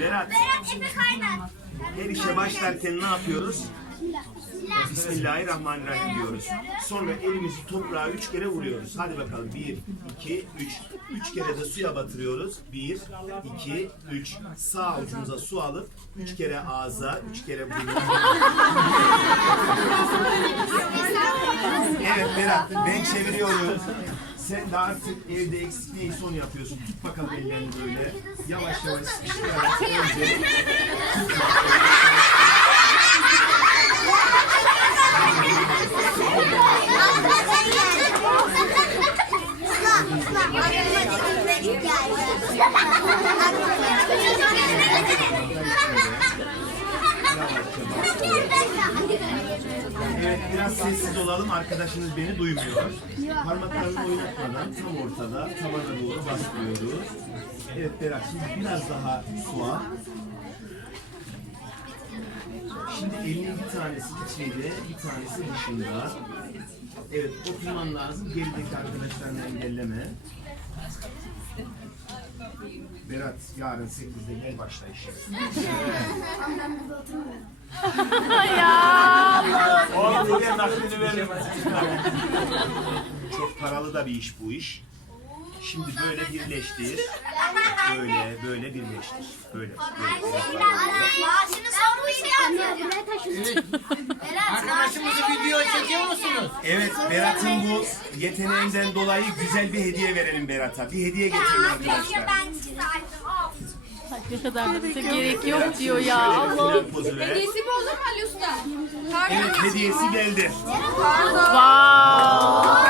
Berat, Berat Efe Kaynar. her işe başlarken ne yapıyoruz? Bismillahirrahmanirrahim diyoruz. Sonra elimizi toprağa üç kere vuruyoruz. Hadi bakalım. Bir, iki, üç. Üç kere de suya batırıyoruz. Bir, iki, üç. Sağ avucumuza su alıp üç kere ağza, üç kere buruna. evet Berat, ben çeviriyorum. Sen de artık evde eksikliği son yapıyorsun. Tut bakalım ellerini böyle. Yavaş yavaş sıkıştırarak önce Evet biraz sessiz olalım arkadaşınız beni duymuyor. Parmaklarını oynatmadan tam ortada tabana doğru bastırıyoruz. Evet Berat şimdi biraz daha su al. Şimdi elinin bir tanesi içeride, bir tanesi dışında. Evet oturman lazım. Gerideki arkadaşlarını engelleme. Berat yarın 8'de gel başla işe. Oğlum buraya naklini verin. Çok paralı da bir iş bu iş. Şimdi böyle birleştir. Böyle, böyle birleştir. Böyle. böyle. Maaşını atıyor. Arkadaşımızı video çekiyor musunuz? Evet, Berat'ın bu yeteneğinden dolayı güzel bir hediye verelim Berat'a. Bir hediye getirin arkadaşlar. Ben. Ne kadar da bize gerek yok diyor ya. Şöyle Allah. final pozu ver. Hediyesi mi olur mu Ali Usta? Evet, hediyesi geldi. Wow.